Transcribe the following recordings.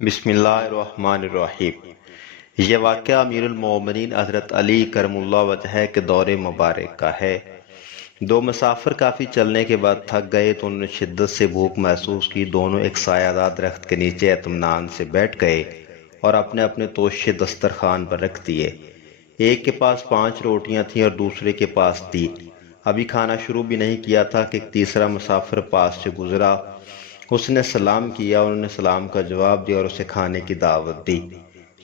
بسم اللہ الرحمن الرحیم۔ یہ واقعہ امیر المومنین حضرت علی کرم اللہ وجہہ کے دور مبارک کا ہے۔ دو مسافر کافی چلنے کے بعد تھک گئے تو انہوں نے شدت سے بھوک محسوس کی۔ دونوں ایک سایہ دار درخت کے نیچے اطمینان سے بیٹھ گئے اور اپنے اپنے توشے دسترخوان پر رکھ دیے۔ ایک کے پاس 5 روٹیاں تھیں اور دوسرے کے پاس 3۔ ابھی کھانا شروع بھی نہیں کیا تھا کہ ایک تیسرا مسافر پاس سے گزرا۔ اس نے سلام کیا، انہوں نے سلام کا جواب دیا اور اسے کھانے کی دعوت دی۔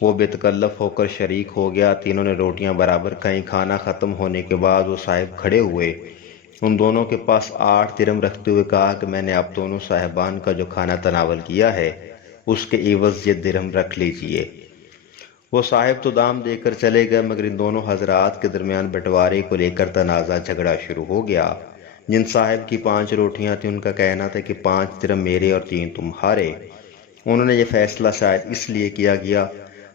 وہ بے تکلف ہو کر شریک ہو گیا۔ تینوں نے روٹیاں برابر کھائیں۔ کھانا ختم ہونے کے بعد وہ صاحب کھڑے ہوئے، ان دونوں کے پاس 8 درہم رکھتے ہوئے کہا کہ میں نے آپ دونوں صاحبان کا جو کھانا تناول کیا ہے اس کے عوض یہ درہم رکھ لیجئے۔ وہ صاحب تو دام دے کر چلے گئے، مگر ان دونوں حضرات کے درمیان بٹوارے کو لے کر تنازع جھگڑا شروع ہو گیا۔ جن صاحب کی 5 روٹیاں تھیں ان کا کہنا تھا کہ 5 درہم میرے اور 3 تمہارے۔ انہوں نے یہ فیصلہ شاید اس لیے کیا گیا،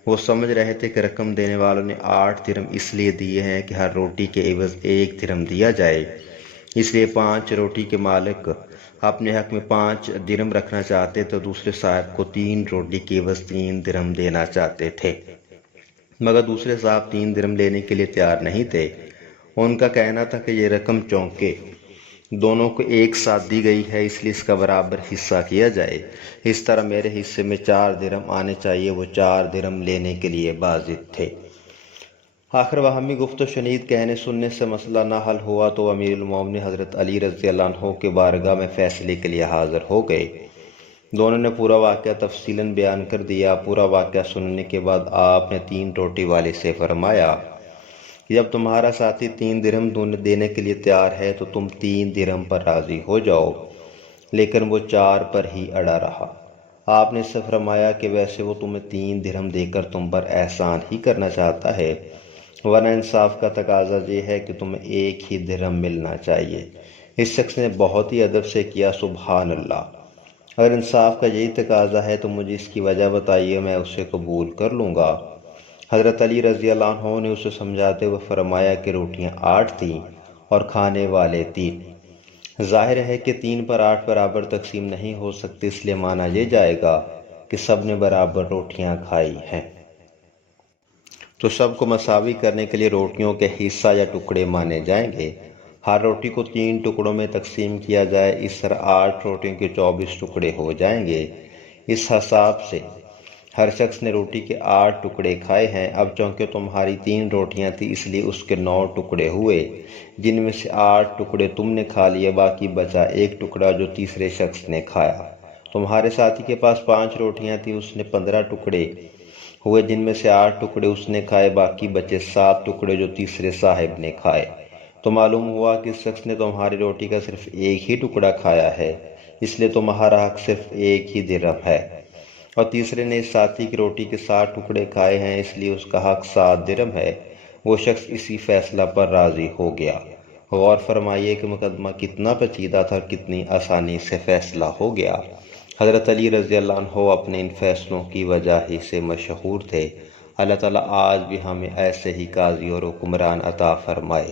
وہ سمجھ رہے تھے کہ رقم دینے والوں نے 8 درہم اس لیے دیے ہیں کہ ہر روٹی کے عوض 1 درہم دیا جائے، اس لیے 5 روٹی کے مالک اپنے حق میں 5 درہم رکھنا چاہتے تو دوسرے صاحب کو 3 روٹی کے عوض 3 درہم دینا چاہتے تھے، مگر دوسرے صاحب 3 درہم لینے کے لیے تیار نہیں تھے۔ ان کا کہنا تھا کہ یہ رقم چونکہ دونوں کو ایک ساتھ دی گئی ہے اس لیے اس کا برابر حصہ کیا جائے، اس طرح میرے حصے میں 4 درہم آنے چاہیے۔ وہ 4 درہم لینے کے لیے باضد تھے۔ آخر باہمی گفت و شنید کہنے سننے سے مسئلہ نہ حل ہوا تو امیر المومنین حضرت علی رضی اللہ عنہ کے بارگاہ میں فیصلے کے لیے حاضر ہو گئے۔ دونوں نے پورا واقعہ تفصیلاً بیان کر دیا۔ پورا واقعہ سننے کے بعد آپ نے 3 روٹی والے سے فرمایا کہ جب تمہارا ساتھی 3 درہم دینے کے لیے تیار ہے تو تم 3 درہم پر راضی ہو جاؤ، لیکن وہ 4 پر ہی اڑا رہا۔ آپ نے اس سے فرمایا کہ ویسے وہ تمہیں 3 درہم دے کر تم پر احسان ہی کرنا چاہتا ہے، ورنہ انصاف کا تقاضا یہ ہے کہ تمہیں 1 ہی درہم ملنا چاہیے۔ اس شخص نے بہت ہی ادب سے کیا، سبحان اللہ، اگر انصاف کا یہی تقاضا ہے تو مجھے اس کی وجہ بتائیے، میں اسے قبول کر لوں گا۔ حضرت علی رضی اللہ عنہ نے اسے سمجھاتے ہوئے فرمایا کہ روٹیاں 8 تھیں اور کھانے والے 3۔ ظاہر ہے کہ 3 پر 8 برابر تقسیم نہیں ہو سکتی، اس لیے مانا یہ جائے گا کہ سب نے برابر روٹیاں کھائی ہیں، تو سب کو مساوی کرنے کے لیے روٹیوں کے حصہ یا ٹکڑے مانے جائیں گے۔ ہر روٹی کو 3 ٹکڑوں میں تقسیم کیا جائے، اس طرح 8 روٹیوں کے 24 ٹکڑے ہو جائیں گے۔ اس حساب سے ہر شخص نے روٹی کے 8 ٹکڑے کھائے ہیں۔ اب چونکہ تمہاری 3 روٹیاں تھیں اس لیے اس کے 9 ٹکڑے ہوئے، جن میں سے 8 ٹکڑے تم نے کھا لیے، باقی بچا 1 ٹکڑا جو تیسرے شخص نے کھایا۔ تمہارے ساتھی کے پاس 5 روٹیاں تھیں، اس نے 15 ٹکڑے ہوئے، جن میں سے 8 ٹکڑے اس نے کھائے، باقی بچے 7 ٹکڑے جو تیسرے صاحب نے کھائے۔ تو معلوم ہوا کہ اس شخص نے تمہاری روٹی کا صرف 1 ہی ٹکڑا کھایا ہے، اس لیے تمہارا حق صرف 1 ہی درہم ہے، اور تیسرے نے اس ساتھی کی روٹی کے 7 ٹکڑے کھائے ہیں، اس لیے اس کا حق 7 درہم ہے۔ وہ شخص اسی فیصلہ پر راضی ہو گیا۔ غور فرمائیے کہ مقدمہ کتنا پیچیدہ تھا اور کتنی آسانی سے فیصلہ ہو گیا۔ حضرت علی رضی اللہ عنہ اپنے ان فیصلوں کی وجہ ہی سے مشہور تھے۔ اللہ تعالیٰ آج بھی ہمیں ایسے ہی قاضی اور حکمران عطا فرمائے۔